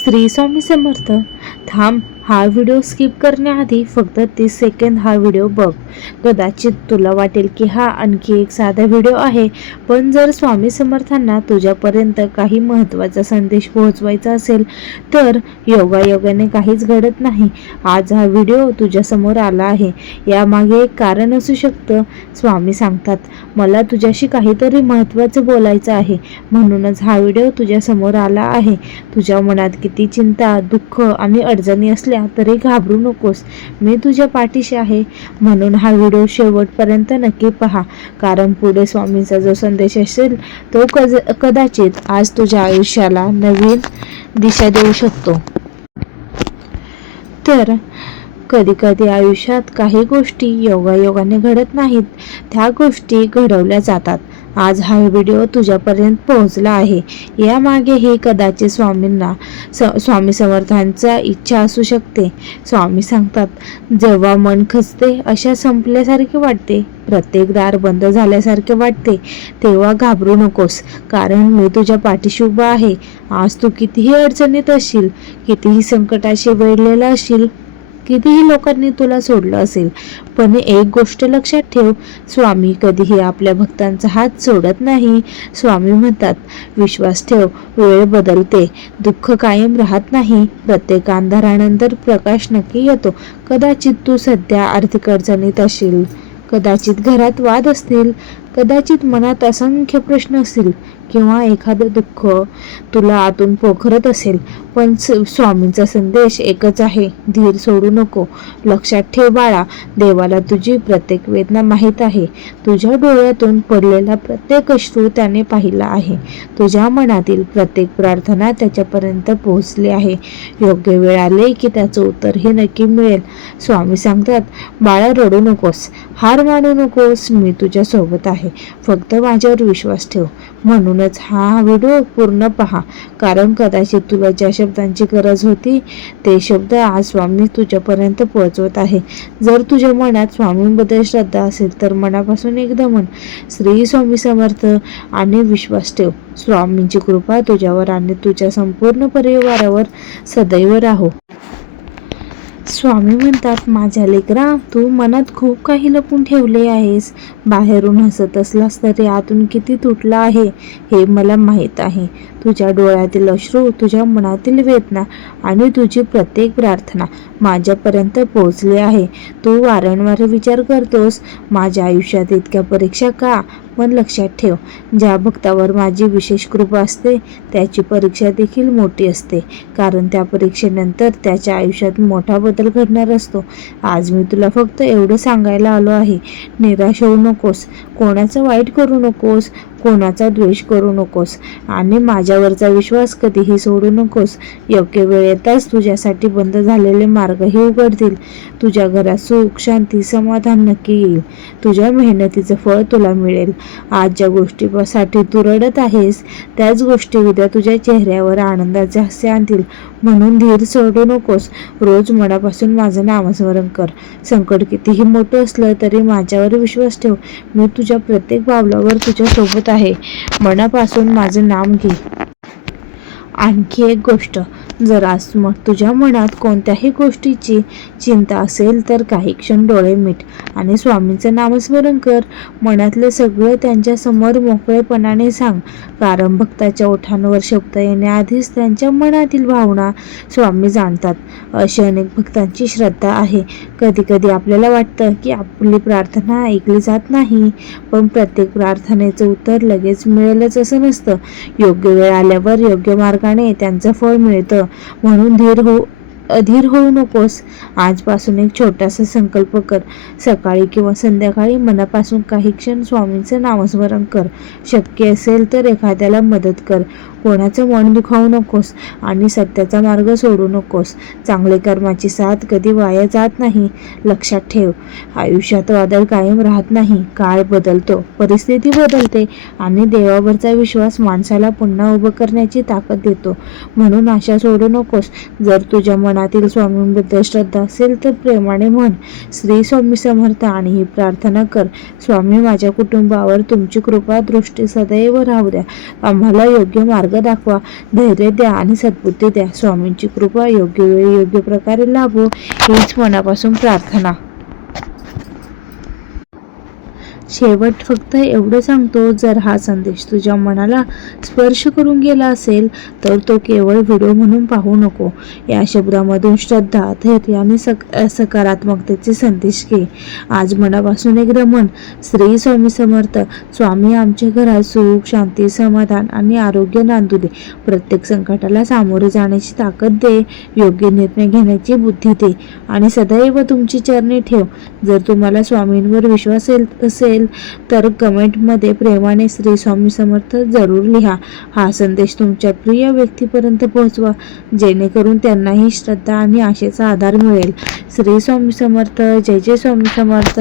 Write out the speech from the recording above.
श्री स्वामी समर्थ. थांब, हा video skip करण्याआधी फक्त 30 सेकंद हा व्हिडिओ बघ. कदाचित तुला वाटेल की हा आणखी एक साधा व्हिडिओ आहे, पण जर स्वामी समर्थांना तुझ्यापर्यंत काही महत्त्वाचा संदेश पोहोचवायचा असेल तर योगायोगाने काहीच घडत नाही. आज हा व्हिडिओ तुझ्यासमोर आला आहे, यामागे एक कारण असू शकतं. स्वामी सांगतात, मला तुझ्याशी काहीतरी महत्त्वाचं बोलायचं आहे, म्हणूनच हा व्हिडिओ तुझ्यासमोर आला आहे. तुझ्या मनात किती चिंता, दुःख आणि अडचणी असल्या तरी घाबरू नकोस. मी तुझ्या पाठीशी आहे. म्हणून हा व्हिडिओ शेवटपर्यंत नक्की पहा, कारण पुढे स्वामींचा जो संदेश असेल तो कदाचित आज तुझ्या आयुष्याला नवीन दिशा देऊ शकतो. तर कधी कधी आयुष्यात काही गोष्टी योगायोगाने घडत नाहीत, त्या गोष्टी घडवल्या जातात. आज हा व्हिडिओ तुझ्यापर्यंत पोहोचला आहे, यामागे हे कदाचित स्वामी समर्थांचा इच्छा असू शकते. स्वामी सांगतात, जेव्हा मन खचते, अशा संपल्यासारखे वाटते, प्रत्येक दार बंद झाल्यासारखे वाटते, तेव्हा घाबरू नकोस, कारण मी तुझ्या पाठीशी उभा आहे. आज तू कितीही अडचणीत असशील, कितीही संकटाशी वेढलेला असशील, कितीही लोकांनी तुला सोडलं असेल, पण एक गोष्ट लक्षात ठेव, स्वामी कधीही आपल्या भक्तांचा हात सोडत नाही. स्वामी म्हणतात, विश्वास ठेव, वेळ बदलते, दुःख कायम राहत नाही, प्रत्येक अंधारानंतर प्रकाश नक्की येतो. कदाचित तू सध्या आर्थिक अडचणीत असशील, कदाचित घरात वाद असतील, कदाचित मनात असंख्य प्रश्न असतील, किंवा एखादं दुःख तुला आतून पोखरत असेल, पण स्वामींचा संदेश एकच आहे, धीर सोडू नको. लक्षात ठेव बाळा, देवाला तुझी प्रत्येक वेदना माहीत आहे. तुझ्या डोळ्यातून पडलेला प्रत्येक अश्रू त्याने पाहिला आहे. तुझ्या मनातील प्रत्येक प्रार्थना त्याच्यापर्यंत पोहोचली आहे. योग्य वेळ आले की त्याचं उत्तर हे नक्की मिळेल. स्वामी सांगतात, बाळा रडू नकोस, हार मानू नकोस, मी तुझ्या सोबत आहे, फक्त माझ्यावर विश्वास ठेव. म्हणूनच हा व्हिडिओ पूर्ण पहा, कारण कदाचित तुला ज्या शब्दांची गरज होती ते शब्द आज स्वामी तुझ्यापर्यंत पोहोचवत आहे. जर तुझ्या मनात स्वामींबद्दल श्रद्धा असेल तर मनापासून एकदा म्हण, श्री स्वामी समर्थ, आणि विश्वास ठेव, स्वामींची कृपा तुझ्यावर आणि तुझ्या संपूर्ण परिवारावर सदैव राहो. स्वामी म्हणतात, माझ्या लेकरा, तू मनात खूप काही लपून ठेवले आहेस. बाहेरून हसत असलास तरी आतून किती तुटला आहे हे मला माहीत आहे. तुझ्या डोळ्यातील अश्रू, तुझ्या मनातील वेदना आणि तुझी प्रत्येक प्रार्थना माझ्यापर्यंत पोहोचली आहे. तू वारंवार विचार करतोस, माझ्या आयुष्यात इतक्या परीक्षा का? पण लक्षात ठेव, ज्या भक्तावर माझी विशेष कृपा असते त्याची परीक्षा देखील मोठी असते, कारण त्या परीक्षेनंतर त्याच्या आयुष्यात मोठा बदल घडणार असतो. आज मी तुला फक्त एवढं सांगायला आलो आहे, निराश होऊ नकोस, कोणाचं वाईट करू नकोस, कोणाचा द्वेष करू नकोस, आणि माझ्यावरचा विश्वास कधीही सोडू नकोस. योग्य वेळ येताच तुझ्यासाठी बंद झालेले मार्गही उघडतील. तुझ्या घरात सुख, शांती, समाधान नक्की येईल. तुझ्या मेहनतीचं फळ तुला मिळेल. आज ज्या गोष्टीसाठी तू रडत आहेस त्याच गोष्टी उद्या तुझ्या चेहऱ्यावर आनंदाचे हास्य आणतील. म्हणून धीर सोडू नकोस. रोज मनापासून माझं नामस्मरण कर. संकट कितीही मोठं असलं तरी माझ्यावर विश्वास ठेव. मी तुझ्या प्रत्येक पावलावर तुझ्या सोबत आहे. मनापासून माझं नाम घे. आणखी एक गोष्ट, जर आज मग तुझ्या मनात कोणत्याही गोष्टीची चिंता असेल तर काही क्षण डोळे मिट आणि स्वामींचं नामस्मरण कर. मनातलं सगळं त्यांच्या समोर मोकळेपणाने सांग, कारण भक्ताच्या ओठांवर शब्द येण्याआधीच त्यांच्या मनातील भावना स्वामी जाणतात. अशी अनेक भक्तांची श्रद्धा आहे. कधी कधी आपल्याला वाटतं की आपली प्रार्थना ऐकली जात नाही, पण प्रत्येक प्रार्थनेचं उत्तर लगेच मिळेलच असं नसतं. योग्य वेळ आल्यावर योग्य मार्गाने त्यांचं फळ मिळतं. म्हणून अधीर होऊ नकोस. आजपासून एक छोटासा संकल्प कर. सकाळी किंवा संध्याकाळी मनापासून काही क्षण स्वामींचं नामस्मरण कर. शक्य असेल तर एखाद्याला मदत कर. कोणाचं मन दुखावू नकोस आणि सत्याचा मार्ग सोडू नकोस. चांगले कर्माची साथ कधी वाया जात नाही. लक्षात ठेव, आयुष्यात वादळ कायम राहत नाही. काळ बदलतो, परिस्थिती बदलते, आणि देवावरचा विश्वास माणसाला पुन्हा उभं करण्याची ताकद देतो. म्हणून आशा सोडू नकोस. जर तुझ्या मनात मनातील स्वामींबद्दल श्रद्धा असेल तर प्रेमाने म्हण, श्री स्वामी समर्थ, आणि ही प्रार्थना कर. स्वामी, माझ्या कुटुंबावर तुमची कृपा दृष्टी सदैव राहू द्या. आम्हाला योग्य मार्ग दाखवा, धैर्य द्या आणि सद्बुद्धी द्या. स्वामींची कृपा योग्य वेळी योग्य प्रकारे लाभो, हीच मनापासून प्रार्थना. शेवट फक्त एवढं सांगतो, जर हा संदेश तुझ्या मनाला स्पर्श करून गेला असेल तर तो केवळ व्हिडिओ म्हणून पाहू नको. या शब्दामधून श्रद्धा, धैर्य आणि सकारात्मकतेचे संदेश घे. आज मनापासून एकदा म्हण, श्री स्वामी समर्थ. स्वामी आमच्या घरात सुख, शांती, समाधान आणि आरोग्य नांदू दे. प्रत्येक संकटाला सामोरे जाण्याची ताकद दे, योग्य निर्णय घेण्याची बुद्धी दे आणि सदैव तुमची चरणी ठेव. जर तुम्हाला स्वामींवर विश्वास असेल तर कमेंटमध्ये प्रेमाने श्री स्वामी समर्थ जरूर लिहा. हा संदेश तुमच्या प्रिय व्यक्तीपर्यंत पोहोचवा, जेणेकरून त्यांनाही श्रद्धा आणि आशेचा आधार मिळेल. श्री स्वामी समर्थ. जय जय स्वामी समर्थ.